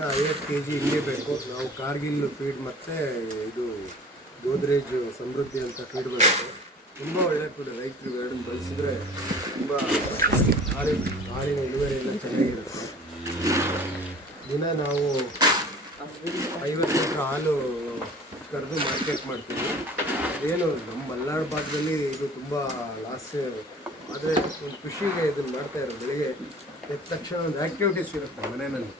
ದಿನ 50 kg ಹಿಂಗೆ ಬೇಕು. ನಾವು ಕಾರ್ಗಿಲ್ ಫೀಡ್ ಮತ್ತು ಇದು ಗೋದ್ರೇಜ್ ಸಮೃದ್ಧಿ ಅಂತ ಫೀಡ್ ಬರುತ್ತೆ. ತುಂಬ ಒಳ್ಳೆ ಫೀಡ್. ರೈತರು ಎರಡನ್ನು ಬಳಸಿದ್ರೆ ತುಂಬ ಹಾಲಿನ ಇಳುವರಿ ಎಲ್ಲ ಚೆನ್ನಾಗಿರುತ್ತೆ. ದಿನ ನಾವು 50 ಲೀಟ್ರ್ ಹಾಲು ಕರೆದು ಮಾರ್ಕೆಟ್ ಮಾಡ್ತೀವಿ. ಏನು ನಮ್ಮ ಮಲೆನಾಡು ಭಾಗದಲ್ಲಿ ಇದು ತುಂಬ ಲಾಸ್. ಆದರೆ ಒಂದು ಖುಷಿಗೆ ಇದನ್ನು ಮಾಡ್ತಾ ಇರೋದು. ಬೆಳಿಗ್ಗೆ ಎದ್ದ ತಕ್ಷಣ ಒಂದು ಆ್ಯಕ್ಟಿವಿಟೀಸ್ ಇರುತ್ತೆ ಮನೆಯಲ್ಲಿ.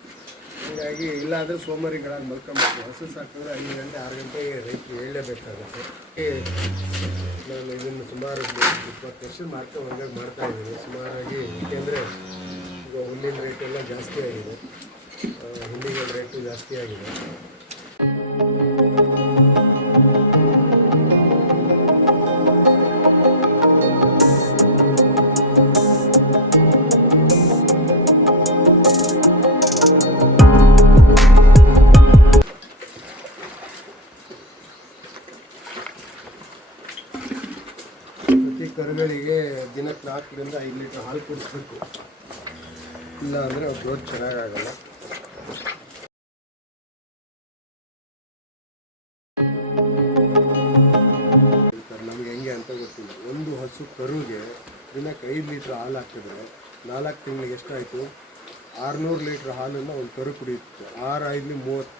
ಹೀಗಾಗಿ ಇಲ್ಲಾಂದರೆ ಸೋಮಾರಿಗಳಾಗಿ ಮಲ್ಕೊಂಡ್ಬಿಟ್ಟು ಹಸು ಸಾಕಿದ್ರೆ 5 ಗಂಟೆ 6 ಗಂಟೆಗೆ ರೈತರು ಹೇಳಲೇಬೇಕಾಗುತ್ತೆ. ನಾನು ಇದನ್ನು ಸುಮಾರು 20 ವರ್ಷ ಮಾಡ್ತಾಯಿದ್ದೀನಿ ಸುಮಾರಾಗಿ. ಏಕೆಂದರೆ ಈಗ ಹುಲ್ಲಿನ ರೇಟೆಲ್ಲ ಜಾಸ್ತಿ ಆಗಿದೆ, ಹುಲ್ಲಿನ ರೇಟು ಜಾಸ್ತಿ ಆಗಿದೆ. ಪ್ರತಿ ಕರುಗಳಿಗೆ ದಿನಕ್ಕೆ 4 ರಿಂದ 5 ಲೀಟ್ರ್ ಹಾಲು ಕುಡಿಸ್ಬೇಕು. ಇಲ್ಲ ಅಂದರೆ ಅವ್ರ ಗ್ರೋತ್ ಚೆನ್ನಾಗಾಗಲ್ಲ. ನಮಗೆ ಹೆಂಗೆ ಅಂತ ಗೊತ್ತಿಲ್ಲ. ಒಂದು ಹಸು ಕರುಗೆ ದಿನಕ್ಕೆ 5 ಲೀಟ್ರ್ ಹಾಲು ಹಾಕಿದ್ರೆ 4 ತಿಂಗಳಿಗೆ ಎಷ್ಟಾಯಿತು? 600 ಲೀಟ್ರ್ ಹಾಲನ್ನು ಒಂದು ಕರು ಕುಡಿಯುತ್ತೆ. 6 5 30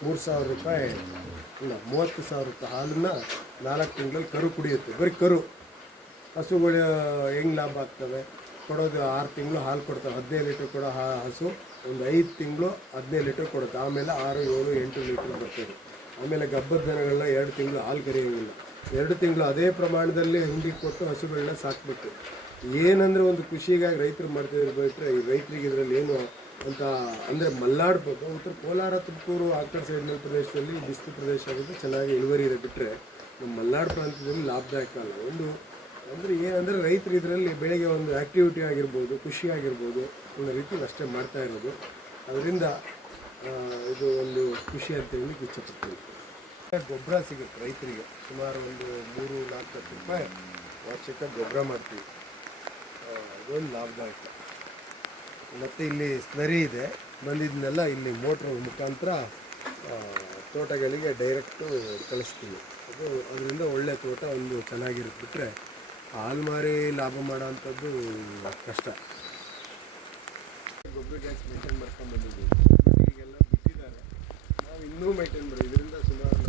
3,000 ರೂಪಾಯಿ ಇಲ್ಲ 30,000 ರೂಪಾಯಿ ಹಾಲನ್ನು 4 ತಿಂಗಳಲ್ಲಿ ಕರು ಕುಡಿಯುತ್ತೆ. ಬರೀ ಕರು. ಹಸುಗಳು ಹೆಂಗೆ ಲಾಭ ಆಗ್ತವೆ? ಕೊಡೋದು 6 ತಿಂಗಳು ಹಾಲು ಕೊಡ್ತವೆ. 15 ಲೀಟ್ರ್ ಕೊಡೋ ಹಸು ಒಂದು 5 ತಿಂಗಳು 15 ಲೀಟ್ರ್ ಕೊಡುತ್ತೆ. ಆಮೇಲೆ 6 7 8 ಲೀಟ್ರ್ ಬರ್ತದೆ. ಆಮೇಲೆ ಗಬ್ಬದ ದನಗಳನ್ನ 2 ತಿಂಗಳು ಹಾಲು ಕರೆಯೋಂಗಿಲ್ಲ. 2 ತಿಂಗಳು ಅದೇ ಪ್ರಮಾಣದಲ್ಲಿ ಹಿಂಡಿ ಕೊಟ್ಟು ಹಸುಗಳನ್ನ ಸಾಕಬೇಕು. ಏನಂದರೆ ಒಂದು ಖುಷಿಗಾಗಿ ರೈತರು ಮಾಡ್ತಿದ್ರು. ಬಿಟ್ಟರೆ ಈ ರೈತರಿಗೆ ಇದರಲ್ಲಿ ಏನು ಅಂತ ಅಂದರೆ ಮಲೆನಾಡು ಉತ್ತರ ಕೋಲಾರ, ತುಮಕೂರು ಆ ಕಡೆ ಸೈಡ್ನ ಪ್ರದೇಶದಲ್ಲಿ ಬಿಸಿಲು ಪ್ರದೇಶ ಆಗುತ್ತೆ, ಚೆನ್ನಾಗಿ ಇಳುವರಿ ಇದೆ. ಬಿಟ್ಟರೆ ನಮ್ಮ ಮಲೆನಾಡು ಪ್ರಾಂತ್ಯದಲ್ಲಿ ಲಾಭದಾಯಕ ಅಲ್ಲ. ಒಂದು ಅಂದರೆ ಏನಂದರೆ ರೈತರು ಇದರಲ್ಲಿ ಬೆಳಗ್ಗೆ ಒಂದು ಆ್ಯಕ್ಟಿವಿಟಿ ಆಗಿರ್ಬೋದು, ಖುಷಿ ಆಗಿರ್ಬೋದು, ಒಂದು ರೀತಿಯಲ್ಲಿ ಅಷ್ಟೇ ಮಾಡ್ತಾ ಇರೋದು. ಅದರಿಂದ ಇದು ಒಂದು ಖುಷಿ ಅಂತ ಹೇಳಲಿಕ್ಕೆ ಇಚ್ಛೆಪಡ್ತೀನಿ. ಗೊಬ್ಬರ ಸಿಗುತ್ತೆ ರೈತರಿಗೆ ಸುಮಾರು ಒಂದು 3-4 ರೂಪಾಯಿ ವರ್ಷಕ್ಕೆ ಗೊಬ್ಬರ ಮಾಡ್ತೀವಿ. ಅದೊಂದು ಲಾಭದಾಯಕ. ಮತ್ತು ಇಲ್ಲಿ ಸ್ಲರಿ ಇದೆ, ಬಂದಿದ್ದನ್ನೆಲ್ಲ ಇಲ್ಲಿ ಮೋಟ್ರ್ ಮುಖಾಂತರ ತೋಟಗಳಿಗೆ ಡೈರೆಕ್ಟು ಕಳಿಸ್ತೀವಿ. ಅದರಿಂದ ಒಳ್ಳೆ ತೋಟ ಒಂದು ಚೆನ್ನಾಗಿರುತ್ತೆ. ಬಿಟ್ಟರೆ ಹಾಲು ಮಾರಿ ಲಾಭ ಮಾಡೋ ಅಂಥದ್ದು ಕಷ್ಟ. ಗೊಬ್ಬರ ಗ್ಯಾಸ್ ಮೇಂಟೈನ್ ಮಾಡ್ಕೊಂಡು ಬಂದಿದ್ದೀವಿ. ಈಗೆಲ್ಲ ಬಿಟ್ಟಿದ್ದಾರೆ, ನಾವು ಇನ್ನೂ ಮೇಂಟೈನ್ ಮಾಡಿ. ಇದರಿಂದ ಸುಮಾರು